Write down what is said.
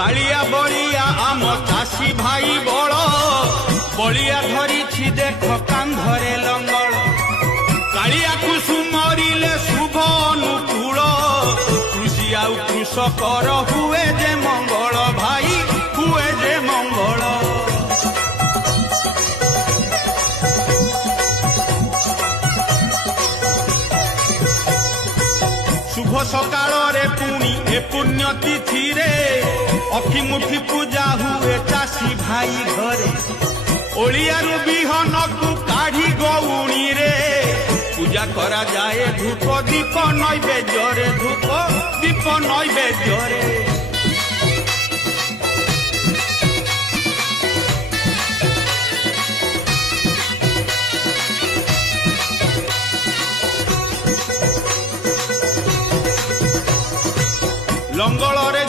कालिया बलिया आम चाषी भाई बड़ बलिया धरी देख कांधरे लंगल कालिया कुसुमरिले शुभ अनुकूल कृषि आउ कृषकर हुए जे मंगल भाई हुए जे मंगल। शुभ सकाल रे पुणी ए पुण्य तिथि रे अखिमुठी पूजा हुए चाषी भाई घरे ओलियारू बिहन को काढ़ी गौणी रे पूजा करा जाए धूप दीप नैवेद्य रे धूप दीप नैवेद्य रे। लंगल रे